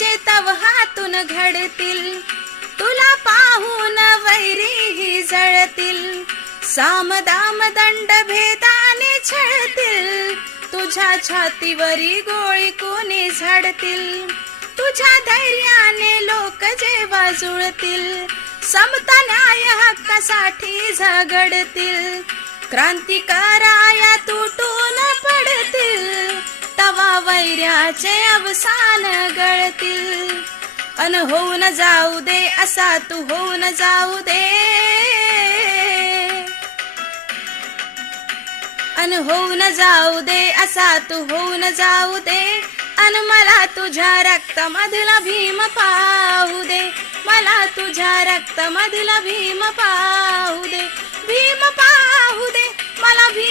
वैराचे तव हातून घडतील, तुला पाहून वैरीही जळतील. साम दाम दंड भेदाने छळतील, तुझ्या छातीवरी गोळी कोणी झाडतील. तुझ्या धैर्याने लोक जेव्हा जुळतील, समता न्याय हक्कासाठी झगडतील. क्रांतिकाराया तुटून पडतील, तवा वैर्याचे अवसान गळतील. अन होऊन जाऊ दे असा तू होऊन जाऊ दे, अन होऊन जाऊ दे असा तू होऊन जाऊ दे. अन मला तुझ्या रक्तामधला भीम पाहू दे, मला तुझ्या रक्तामधला भीम पाहू दे, भीम पाहू दे मला भीम.